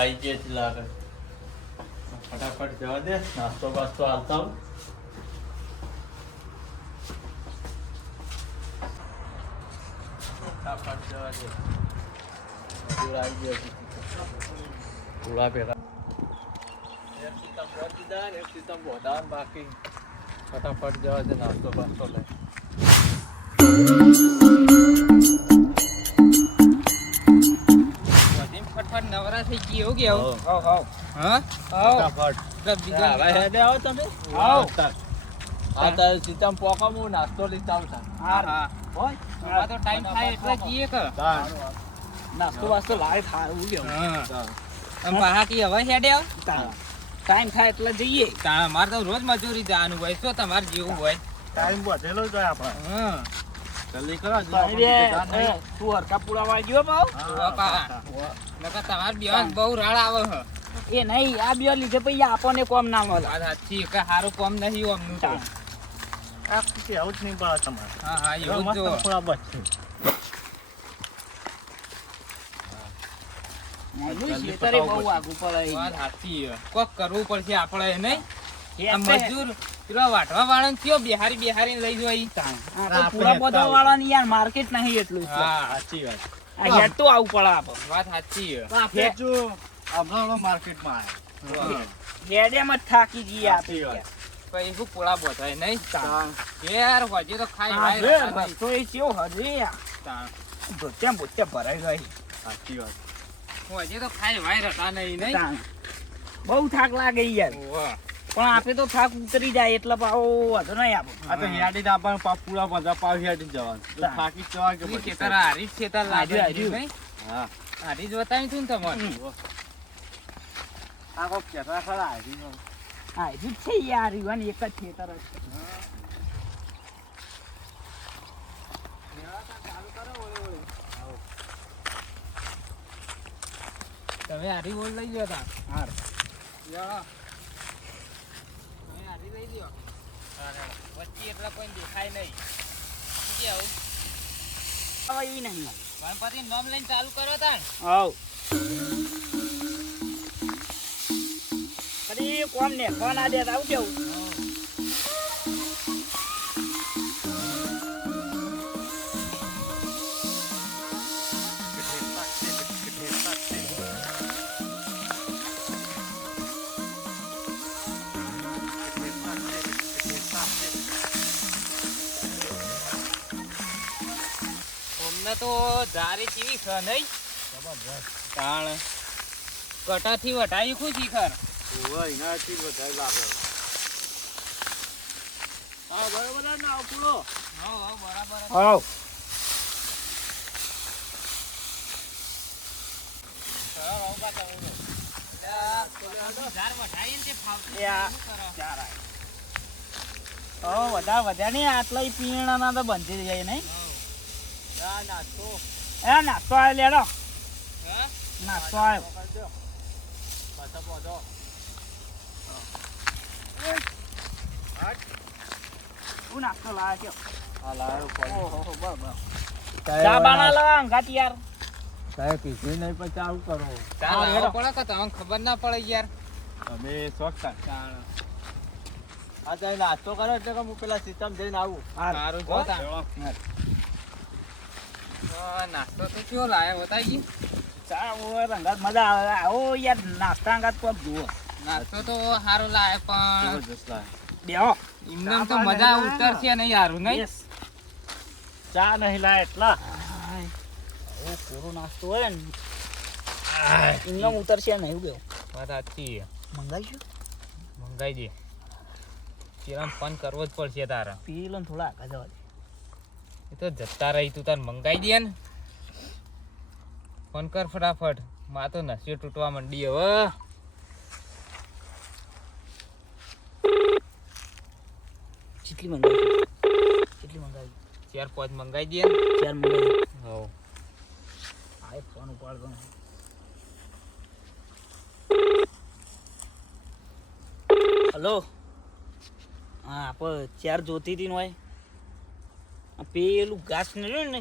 આવી ગઈ જ લાગે. ફટાફટ જવા દે, નાસ્તો બાસ્તો હાલતા આવું. ફટાફટ જવા દે. મજૂર આવી ગયો છે. થોડા ભેગા એક સીતમ પહોંચી જાય એક સીતમ વધારે બાકી. ફટાફટ જવા દે, નાસ્તો બાસ્તો લઈ. ફટફટ નવરા થઈ ગઈ એવું કેવું? આવ આવ હા ફટાફટ બીજા હવે હેડે આવો તમે. આવ. આ તારે સીતમ પોકા હું નાસ્તો લીધા આવતા. હા હા હોય હવે તો ટાઈમ થાય એટલે જઈએ કે નાસ્તો વાસ્તો લાય થારું કેવું. હા આમ બહાથી હવે હેડે આવ ટાઈમ થાય એટલે જઈએ. મારે તો રોજ મજૂરી જવાનું હોય શું તમારે જેવું હોય. ટાઈમ વધેલો જ હોય આપણે. હા જલ્દી કરો. તું હરકા પુડાવા ગયો પાવ નકર તમારે બેવાન બહુ રાડ આવે છે. એ નહીં આ બે લીધે પછી આપણને કોમ ના મળે. વાત સાચી કે સારું કોમ નહીં ઓમનું તો. આ કેવું જ નહીં પડે તમારે. હા હા એવું જ જો. થોડા બચશે. ખેતરે બહુ આગું પડે. વાત સાચી છે. કોક કરવું પડશે આપણે નહીં. આ ખેતરે- મજૂર પેલો વાટવા વાળા કયો બિહારી લઈ જાય. આ તો પૂરા બધા વાળાની યાર માર્કેટ નહીં એટલું જ. હા સાચી વાત. આ હેડ તો આવું પડે આપણે. વાત સાચી છે. આપણે જો હમણાં માર્કેટમાં આવ્યા. હેડેમાં જ થાકી જઈએ સાચી આપણે. વાત. પછી શું પોળા બોધાય નહીં. તાણ. યાર હજી તો ખાઈ હા, વાય જો, રહેતા નહીં. રસ્તો એ કેવો હજુ યાર. તાણ. ભૂત્યા ભૂત્યા ભરાઈ ગઈ. સાચી વાત. હજી તો ખાઈ વાય રહેતા નહીં નહીં. તાણ. બહુ થાક લાગે યાર. વાહ. પણ આપે તો થાક ઉતરી જાય એટલે પાછો વાંધો નહીં આપો. આ તો હેડી જ આપણને પૂરા બધા પાવ હેડી જ જવાનું. તો થાકી જ જવા કે ઈ પછી. ખેતર હારી જ ખેતર લાગે હાર્યું. નહીં. હા. હારી જ બતાવ્યું તું ને તમારે. આ કોક કહેતા ખરા હજી. હા હજુ જ છે યાર ઈવન એક જ ખેતર જ છે. તમે હારી બોલ લઈ ગયો તા. હાર. લ્યો. તમે હારી લઈ લ્યો. વચ્ચે એટલે કોઈ દેખાય નહીં. શું કેવું? હવે ઈ નહીં. ગણપતિ નામ લઈને ચાલુ કરો તાણ. હવ. કદી કોમ ને કોણ આ દેતા આવું કેવું. અમને તો જારી ચીવી છે નહીં. તાણ કટાથી વટાવી ખુશ શિખર. ઓય એનાથી વધારે લાગે. હા બરોબર ને આવ પૂરો. હા બરાબર. હવ. એ આ ચાર આય. વધારે વધ્યા નહીં આટલા ઈ પીણાના તો બંધી જાય નહીં. ના નાસ્તો. એ નાસ્તો આવ્યો લેડો. નાસ્તો આવ્યો. પકડજો. પાછા પહોંચો. શું નાસ્તો લાવ્યો કયો? હા લાયો પડ્યો. ઓહો બરાબર. ચા બાના લાવા અંગાત યાર. સાહેબ પીધું નહીં પણ ચાલુ કરો. ચાલ આવો પડે કે તમને ખબર ના પડે યાર. અમે શોખતા. તાણ આ જાય નાસ્તો કરો એટલે કે હું પેલા સીતમ જઈને આવું. સારું જો તાણ. નાસ્તો તો કયો લાયો બતાવી. ચા ઓર અંગાત મજા આવે. આવો યાર નાસ્તા અંગાત કોક જુઓ. નાસ્તો તો સારો લાયો પણ જબરજસ્ત લાગે. બેહો. એમને તો મજા ઉતરશે નહીં યારું નહીં. Yes. ચા નહીં લાય એટલા. આવો કોરો નાસ્તો હોય ને એમને ઉતરશે નહીં એવું કેવું. વાત સાચી. મંગાઈશું મંગાઈ દે. કિરણ ફોન કરવો જ પડશે તારે. પી લો ને થોડા આગળ જવા દે. એ તો જતા રહી તું તાર મંગાઈ દે ને. ફોન કર ફટાફટ. માં તો નસીબ તૂટવા માંડી હવે. કેટલી મંગાવી? કેટલી મંગાવી? 4-5 મંગાઈ દે ને. ચાર મંગાવી. હો. આ ફોન ઉપાડ દો. હેલો. હા આપણે ચાર જોતી હતી હોય. પેલું ઘાસ ને રહ્યું ને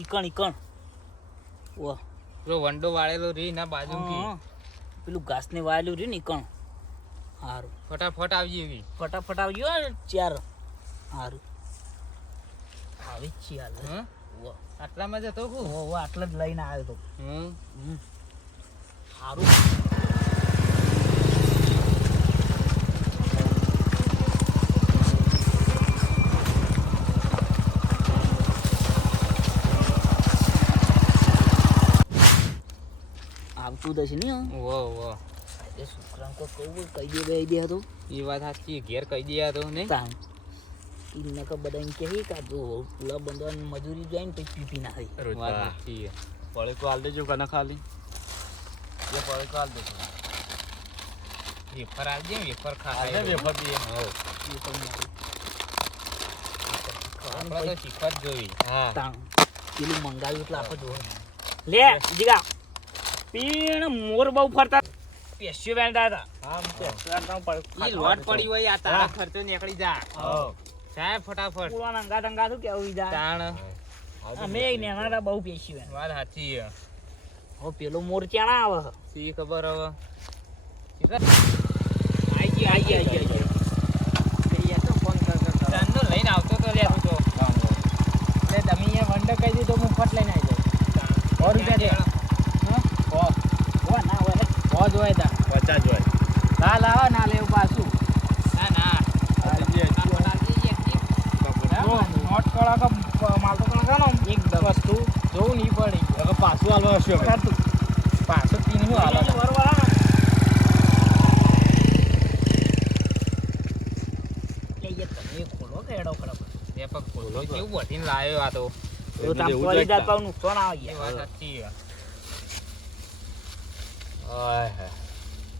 ઈકણ ઈકણ. વાહ પેલો વંડો વાળેલો રી ના બાજુ હા. પેલું ઘાસ ને વાયેલું રહ્યું ને કણ હારું ફટાફટ આવજે એવી ફટાફટ આવજો ને ચાર હારું આવી જ છીએ હાલ હા વાહ આટલામાં જતો કુ વાહ આટલા જ લઈને આવ્યો તો હમ હારું આવતું દશે ને વો વો એ છોકરાને કોઈ કહું કહી દે હતો એ વાત સાચી ઘેર કહી દે તો નહીં તાણ ઈને કે બધા એમ કહે કે આ જો પુલા બંધવાની મજૂરી જાય ને તો પીપી ના થઈ વાત સાચી પળે હાલ દેજો કને ખાલી એ પળે હાલ દેજો વેફર આવજે વેફર હાલ દે વેફર દે હો એ તો મારું આપણે તો શીખવા જ જોઈ હા તાણ પેલું મંગાવ્યું એટલે આપણે જોવાનું લે જીગા પીણ મોર બહુ ફરતા પેસ્યો વેણતા હતા હા ઈ લોટ પડી હોય આ તારા ખર્ચો નીકળી જા હા સાહેબ ફટાફટ પુલાના અંગા શું કેવું જા તાણ અમે નેના બહુ પેસ્યું વેણ વાત સાચી છે હો પેલો મોર ક્યાં આવે સી ખબર હવે આઈ ગઈ ચાંદો લઈને આવતો તો લે તું તો એટલે તમે અહીંયા વંડો કહી દીધો હું ફટ લઈને આવી જાઉં 100 રૂપિયા દે ના હોય ઓ જોય તા 50 જોય ના લાવો ના લેવું પાછું ના ના નોટ કળા માલ તો કળા એક વસ્તુ જોવું નહીં પડી હવે પાછું હાલવા હશે પાછું પીને હું હાલો તમે ખોલો કે એડો ખરાબ એ પગ ખોલો કેવું બોટીને લાવ્યો આ તો તો તામ પડી જાત પાઉં નુકસાન આવે એ વાત સાચી છે આય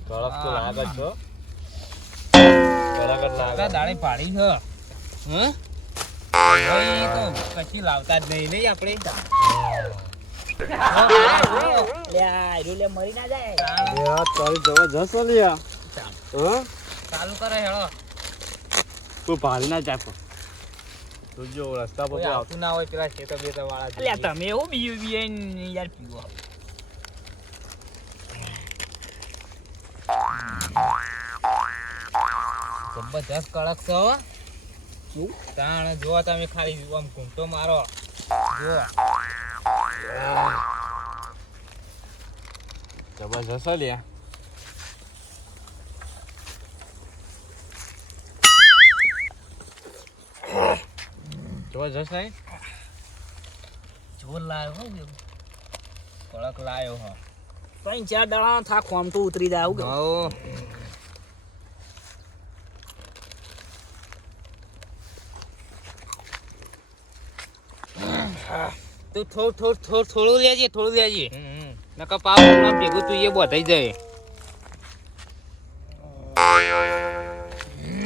કડક તો લાગે છો કડક જ આ લાગે દાડે પાડી છે ભાઈ તો કશી લાવતા જ નહીં નહીં આપણે લે આયરો લે મરી ના જાય યાર તારી જબરજસ્ત લ્યા હા ચાલુ કરે હેળો કોઈ ભાલી ના જાય તું જો રસ્તા પર કોઈ તો આવતું ના હોય પેલા ખેતર બેતર વાળા અલ્યા તમે એવું બીયું યાર પીવો જબરજસ્ત કડક છે હો શું તાણ જો તમે ખાલી આમ ઘૂંટો મારો જો જબરજસ્ત લ્યા જબરજસ્ત નહીં જોર લાવ્યો હું કેવું કડક લાયો હો 3-4 દાડા થાક આમ તો ઉતરી જાય આવું હો તું થોડું લેજે નકર પાવ ભેગું તું એ બધાઈ જાય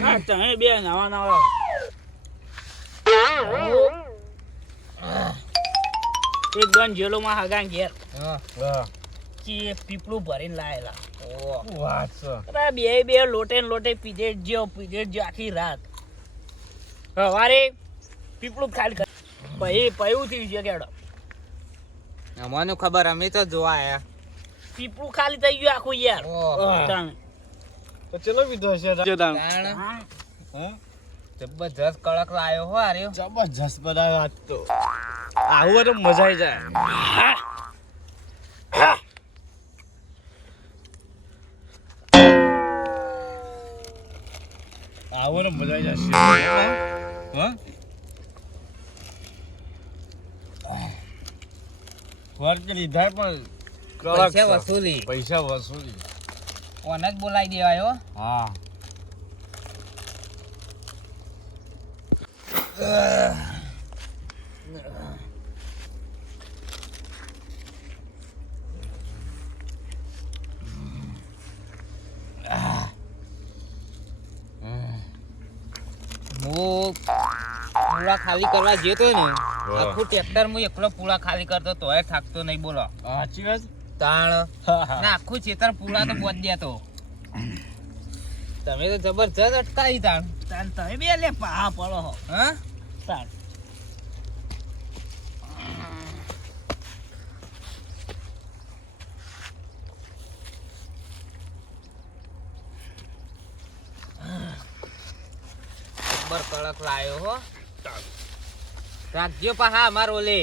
હા તમે બે નવા નવા એક ગન જેલો માં હગાન ઘેર હા ચી પીપળું ભરીને લાયેલા વાત છે અરે બે લોટે ને લોટે પીધે જો આખી રાત સવારે પીપળું ખાલી પછી પયું થયું છે કેડો અમને ખબર અમે તો જોવા આયા પીપળું ખાલી થઈ ગયું આખું યાર ઓહ. તાણ. તો ચલો બીજો છે તાણ હા. હા જબરજસ્ત કડક લાયો હો આર્યો જબરજસ્ત બધા વાત તો આવું હોય તો મજા આવી જાય આવું ને મજા આવી જશે હા ખર્ચ લીધા પણ કડક પૈસા છે. વસૂલી પૈસા વસૂલી ઓને જ બોલાવી દેવાયો હા હું પૂળા ખાલી કરવા જતો ને હા. આખું ટ્રેક્ટર હું એકલો પૂળા ખાલી કરતો તોય થાકતો નહીં બોલો સાચી વાત તાણ ના આખું ચેતર પૂળા તો પહોંચ દેતો તમે તો જબરજસ્ત અટકાવી તાણ તાણ તમે બે લે પા પડો હો હા તાણ જબ્બર કડક લાયો હો રાખજો પાહા અમાર ઓલે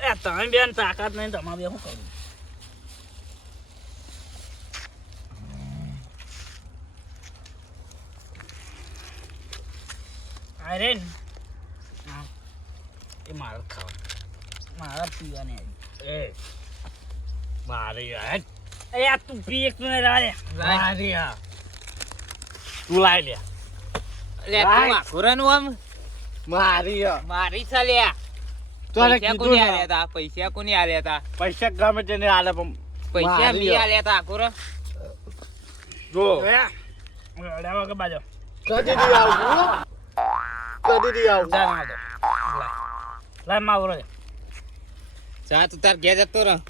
એ તમે બેન તાકાત નહીં તમારે શું કરું અરે એ મારે ખાવા મારા પીવાની એ મારી યાર એ આ તું પી એક ને રાડે મારી યાર તું લાઈ લે લે તું આખુરાનું આમ મારી મારી છે લ્યા પૈસા કોની આલ્યા તા પૈસા કોની આલ્યા તા પૈસા ગમે તેને આલે પણ પૈસા મી આલ્યા તા આખુરા જો અડાવા કે બાજો કદી દી આવું કદી દી આવું જા ના દો લાય માવરો જા તું તાર ઘેર જતો રહ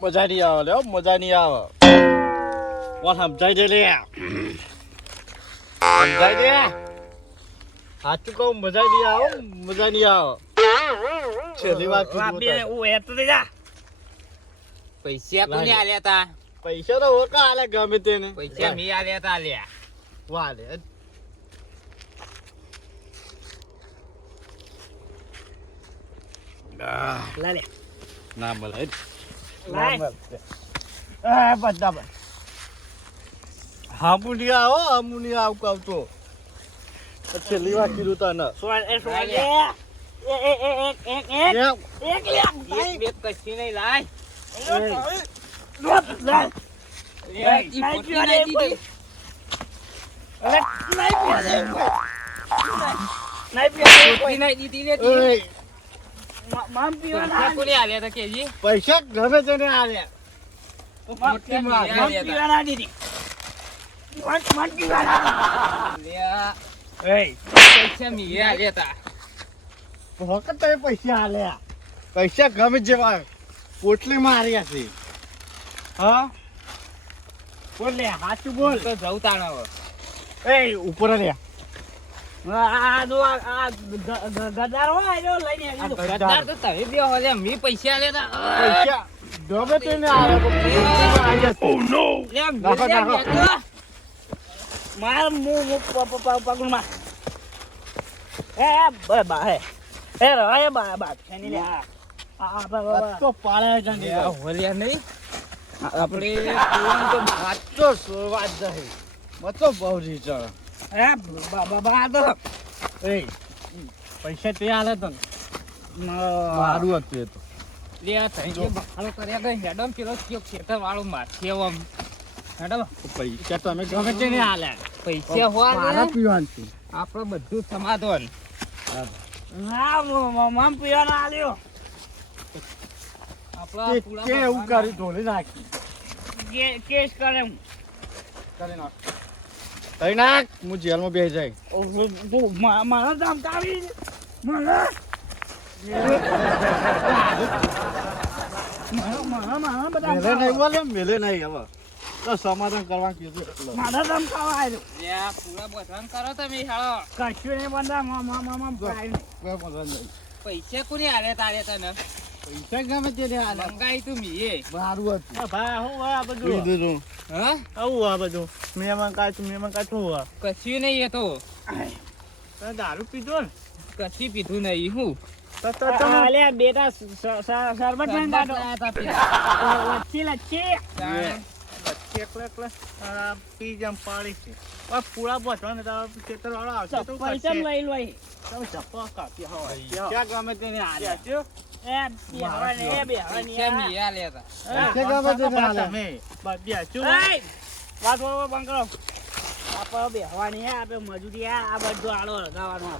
મજા નહીં આવે લે મજા નહીં આવે વા સમજાઈ દે લે સમજાઈ દે સાચું કહું મજા નહીં આવે મજા નહીં આવે છેલ્લી વાત વાપી ઓ એ તો જા પૈસા કોની આલ્યા તા પૈસા તો ઓકા આલે ગમે તેને પૈસા મી આલ્યા તા લ્યા વાહ લે લા લે ના મળે લાય એ બધા બસ હામુનિયા આવો હામુનિયા આવતો છેલ્લી વાત કીધું તને સોળ એ સોળ લે એક લે એક બે કશી નહીં લાય લાય નહીં પીવા નહીં દીધી ને મામ પૈસા પીવાના કોની આલ્યા તા કેજી પૈસા ગમે તેને આલ્યા મામ પીવાના દીદી મન પીવાના લ્યા એ પૈસા મી આલ્યા તા વખત તમે પૈસા આલ્યા પૈસા ગમે જેવા પોટલી માર્યા છે હા બોલ લે સાચું બોલ તો જવું તાણ એ ઉપર લે આ જો આ ગદાર હોય જો લઈને આવી દો ગદ્દાર તો તમે બે હો લે મી પૈસા આલ્યા તા પૈસા ગમે તેને આલ્યા ઓ નો લે નાખો, નાખો. માર મુ પગું માર એ બા હે એ રે બા છેની લે આ બા તો પાળે જાની હોલિયા નહીં આપણે કોણ તો વાત તો વાત જાય મતો બહુજી ચા એ બા તો એ પૈસા તે આલે તને મારું મારું હતું એ તો લે તઈ કે બખાલો કર્યા ગઈ હેડમ પેલો કયો ખેતર વાળો માર કેવમ હેડમ પૈસા તમે ગમે તેને આલ્યા પૈસા હોવા મારા દે પીવાનું છે આપણે બધું સમાધાન હા મામ પીવાના આલ્યો આપણા પૂળા કે એવું કરી ઢોલી નાખી કેસ કરે હું કરી નાખ તઈ નાખ હું જેલમાં બેસી જાય મારા દામ કાઢી મારા બધા મેલે નહીં બોલે મેલે નહીં હવે તો સમાધાન કરવા કીધું એટલે મારા દામ ખાવા આવ્યો લે પૂળા બધાન કરો તમે હાલો કશું નહીં બંધા મામા કોઈ મજા નહીં. પૈસા કોની આલે તારે તને પૈસા ગમે તેને આલ્યા મંગાઈ તું મીએ મારું હતું ભા હું આ બધું કીધું હા આવું આ બધું મેમન કાચ હું કશું નહીં એ તો આ દારૂ પીધો ને કશી પીધું નહીં હું અલ્યા બેટા શરબત લઈને કાઢો લચ્છી લચ્છી પી જમ પાડી છે પૂળા બચવા ને ખેતર વાળો આવશે તો પૈસા લઈ લો તમે ચપ્પા કાપી પૈસા ગમે તેને આલ્યા એ બેહવાની એ બેહવાની પૈસા મીએ આલે તા પૈસા ગમે તેને આલ્યા તમે બેસું વાત બંધ કરો આપણે બેહવાની હે આપણે મજૂરી આ બધું આડો લગાવવાનો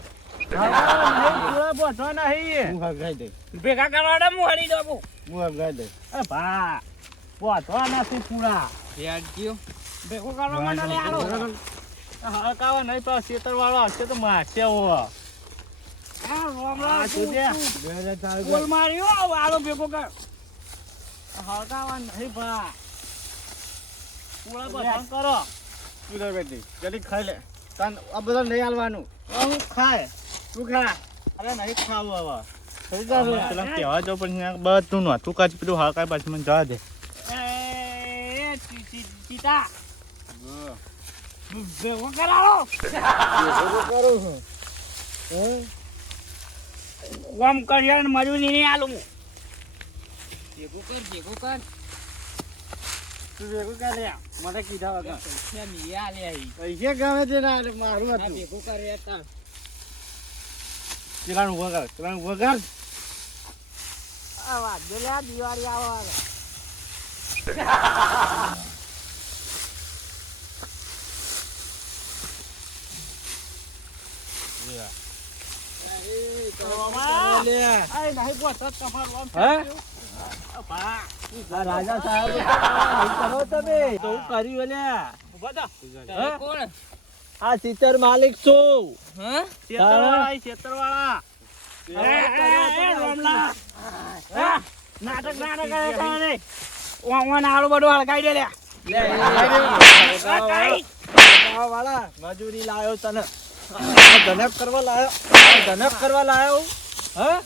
હું હગાઈ દઈ ભેગા કરવા હું હરી દઉં હું હગાઈ દઈ અરે ભા પોતવા નથી પૂરા હેડજો ભેગો કરવા માટે લે આલો હળકાવા નહીં તો ખેતર વાળો આવશે તો મારશે હો ગોલ માર્યો આલો ભેગો કર હળકાવા નહીં ભા પૂરા બધા કરો તું બેટી જલ્દી ખાઈ લે તન આ બધા નહીં આલવાનું હું ખાય તું ખા અરે નહીં ખાવું હવે પેલા કહેવા જો પણ બધું નહોતું કાચ પેલું હળકાય પાછું મને જવા દે ચીતા ભેગો કરાવો કરું છું ઓમ કર્યા મજૂરી નહીં આલું ભેગું કર તું ભેગું કર લે મને કીધા વગર પૈસા મિયા લે આઈ પૈસા ગમે તે ના મારું ના ભેગું કર યાર તાર ચલાનું વગર આ વાત જો લે આ દિવાળી આવો રાજા સાહેબ કરો તમે તો હું કર્યું અલ્યા કોણ આ સિત્તર માલિક છું હા ક્ષેત્રવાળા નાટક આલુ બધું હળગાઈ દે વાળા મજૂરી લાયો તને ધનક કરવા લાયો હા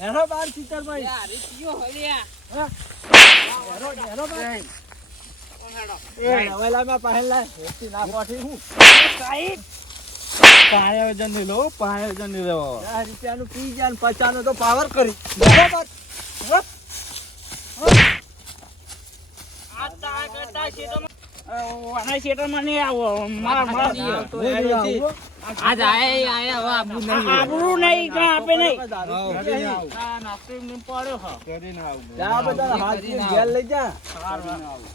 એનો બાર સિત્તર ભાઈ યાર ઈયો હલ્યા હવેલામાં પહેલ લાય હેતી ના કોઠી હું પાય વજન ની લો પાય વજન ની લેવો 10 રૂપિયાનું પી ગયા ને 50 નો તો પાવર કરી બરાબર આજ આયા હવે આબુ નહીં આબરૂ નહીં કા આપે નહીં જા બધા હાથી ઘેર લઈ જા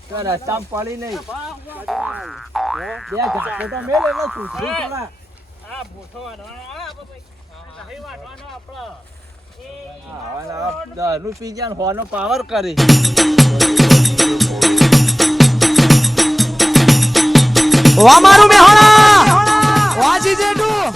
તો રસ્તામાં પડી નહીં બે ઘાટો તો મેલ એટલે સુસરી ચલા દરનું પી ગયા ને હોનો પાવર કરી વામારું મેહોણા વાજી જેઠું